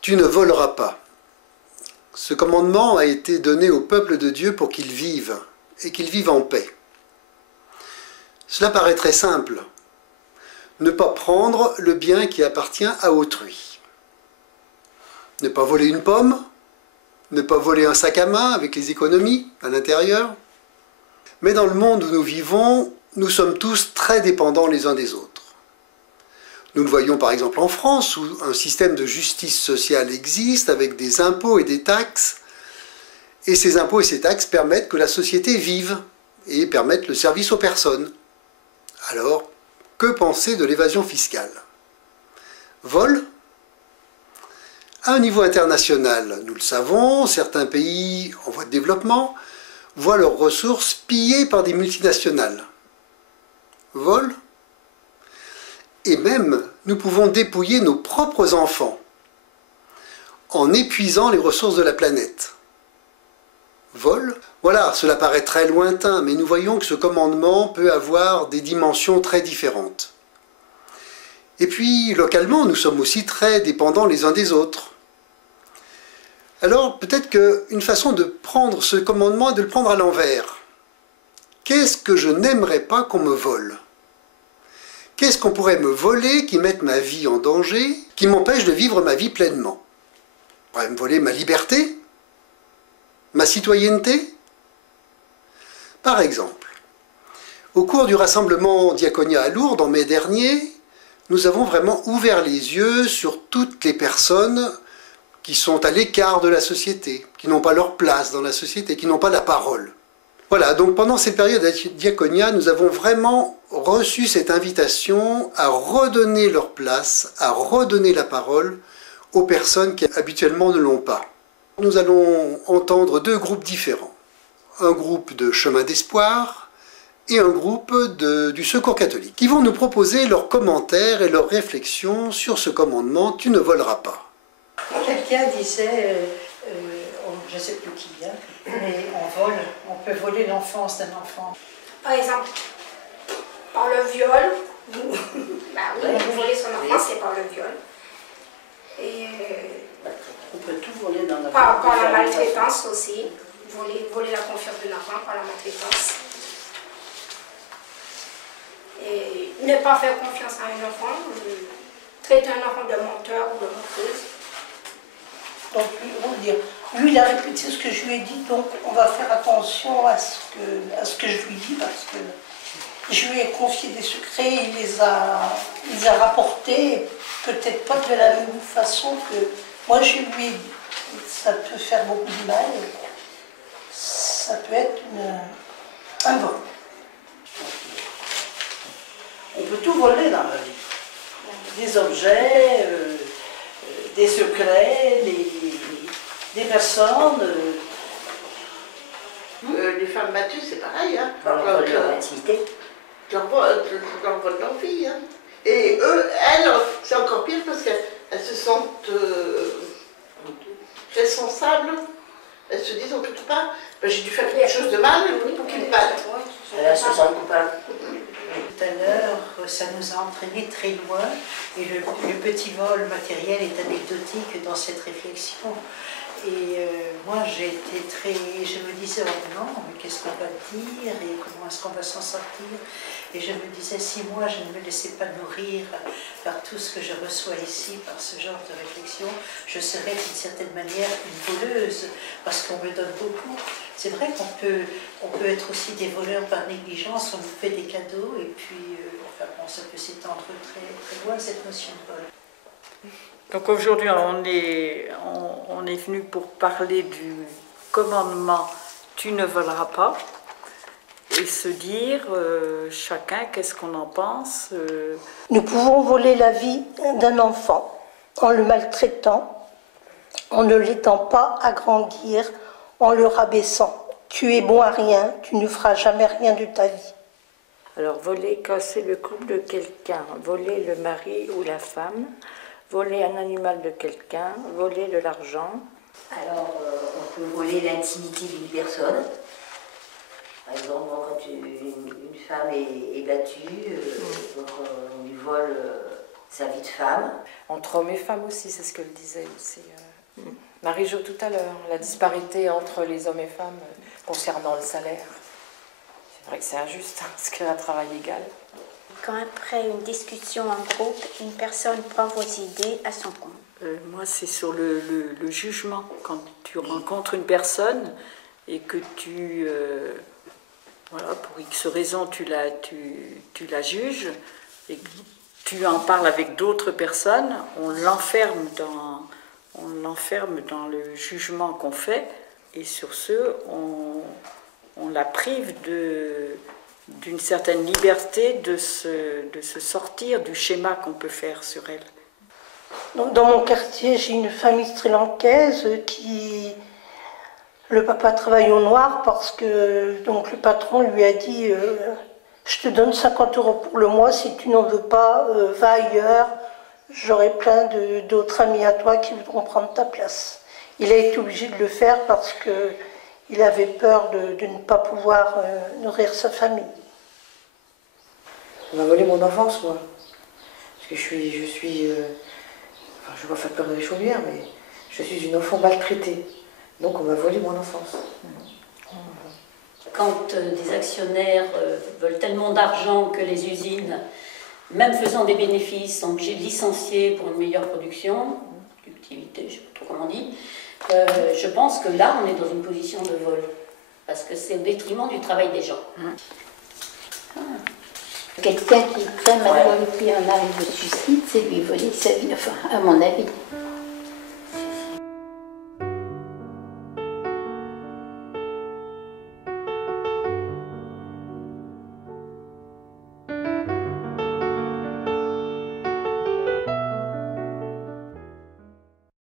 Tu ne voleras pas. Ce commandement a été donné au peuple de Dieu pour qu'il vive, et qu'il vive en paix. Cela paraît très simple. Ne pas prendre le bien qui appartient à autrui. Ne pas voler une pomme, ne pas voler un sac à main avec les économies à l'intérieur. Mais dans le monde où nous vivons, nous sommes tous très dépendants les uns des autres. Nous le voyons par exemple en France, où un système de justice sociale existe avec des impôts et des taxes. Et ces impôts et ces taxes permettent que la société vive et permettent le service aux personnes. Alors, que penser de l'évasion fiscale? Vol? À un niveau international, nous le savons, certains pays en voie de développement voient leurs ressources pillées par des multinationales. Vol? Et même, nous pouvons dépouiller nos propres enfants en épuisant les ressources de la planète. Vol? Voilà, cela paraît très lointain, mais nous voyons que ce commandement peut avoir des dimensions très différentes. Et puis, localement, nous sommes aussi très dépendants les uns des autres. Alors, peut-être qu'une façon de prendre ce commandement est de le prendre à l'envers. Qu'est-ce que je n'aimerais pas qu'on me vole? Qu'est-ce qu'on pourrait me voler qui mette ma vie en danger, qui m'empêche de vivre ma vie pleinement? On pourrait me voler ma liberté? Ma citoyenneté? Par exemple, au cours du rassemblement Diaconia à Lourdes en mai dernier, nous avons vraiment ouvert les yeux sur toutes les personnes qui sont à l'écart de la société, qui n'ont pas leur place dans la société, qui n'ont pas la parole. Voilà, donc pendant cette période à Diaconia, nous avons vraiment reçu cette invitation à redonner leur place, à redonner la parole aux personnes qui habituellement ne l'ont pas. Nous allons entendre deux groupes différents. Un groupe de Chemin d'Espoir et un groupe du Secours catholique, qui vont nous proposer leurs commentaires et leurs réflexions sur ce commandement « Tu ne voleras pas ». Quelqu'un disait, je ne sais plus qui, hein, mais on peut voler l'enfance d'un enfant. Par exemple, par le viol, vous volez son enfant, c'est par le viol. Et on peut tout voler dans la par la maltraitance aussi, voler la confiance d'un enfant par la maltraitance. Et ne pas faire confiance à un enfant, traiter un enfant de menteur ou de menteuse. Donc, on va dire, lui, il a répété ce que je lui ai dit, donc on va faire attention à ce que je lui dis, parce que je lui ai confié des secrets, il les a rapportés, peut-être pas de la même façon que moi je lui ai dit. Ça peut faire beaucoup de mal, ça peut être un vol. On peut tout voler dans la vie. Des objets, des secrets, des personnes. Les femmes battues, c'est pareil. Hein. Leur vol leur intimité. Leur vol leur vie. Hein. Et elles, c'est encore pire parce qu'elles se sentent responsables. Elles se disent, en quelque part, j'ai dû faire quelque chose de mal pour qu'ils me battent. Elles se sentent coupables. Tout à l'heure, ça nous a entraîné très loin et le petit vol matériel est anecdotique dans cette réflexion. Et moi j'ai été je me disais, oh non, mais qu'est-ce qu'on va dire et comment est-ce qu'on va s'en sortir? Et je me disais, si moi je ne me laissais pas nourrir par tout ce que je reçois ici, par ce genre de réflexion, je serais d'une certaine manière une voleuse, parce qu'on me donne beaucoup. C'est vrai qu'on peut être aussi des voleurs par négligence, on nous fait des cadeaux, et puis enfin bon, ça peut s'étendre très, très loin, cette notion de vol. Donc aujourd'hui, on est venu pour parler du commandement « Tu ne voleras pas » et se dire chacun qu'est-ce qu'on en pense. Nous pouvons voler la vie d'un enfant en le maltraitant, en ne l'aidant pas à grandir, en le rabaissant. Tu es bon à rien, tu ne feras jamais rien de ta vie. Alors voler, casser le couple de quelqu'un, voler le mari ou la femme, voler un animal de quelqu'un, voler de l'argent. Alors, on peut voler l'intimité d'une personne. Par exemple, quand une femme est battue, donc on lui vole sa vie de femme. Entre hommes et femmes aussi, c'est ce que le disait aussi Marie-Jo tout à l'heure, la disparité entre les hommes et femmes concernant le salaire. C'est vrai que c'est injuste, parce qu'un travail égal. Quand après une discussion en groupe, une personne prend vos idées à son compte. Moi, c'est sur le jugement. Quand tu rencontres une personne et que tu, voilà, pour X raisons, tu la juges et que tu en parles avec d'autres personnes, on l'enferme dans le jugement qu'on fait, et sur ce, on la prive d'une certaine liberté de se sortir du schéma qu'on peut faire sur elle. Donc, dans mon quartier, j'ai une famille sri-lankaise qui... Le papa travaille au noir parce que donc, le patron lui a dit je te donne 50 € pour le mois, si tu n'en veux pas, va ailleurs, j'aurai plein d'autres amis à toi qui voudront prendre ta place. Il a été obligé de le faire parce qu'il avait peur de ne pas pouvoir nourrir sa famille. On m'a volé mon enfance, moi. Parce que je suis enfin, je ne vais pas faire peur de les chaumières, mais je suis une enfant maltraitée. Donc on m'a volé mon enfance. Quand des actionnaires veulent tellement d'argent que les usines, même faisant des bénéfices, sont obligées de licencier pour une meilleure production, productivité, je ne sais pas trop comment on dit, je pense que là, on est dans une position de vol. Parce que c'est au détriment du travail des gens. Quelqu'un qui est très malheureux et puis en arrive au suicide, c'est lui voler sa vie, enfin, à mon avis.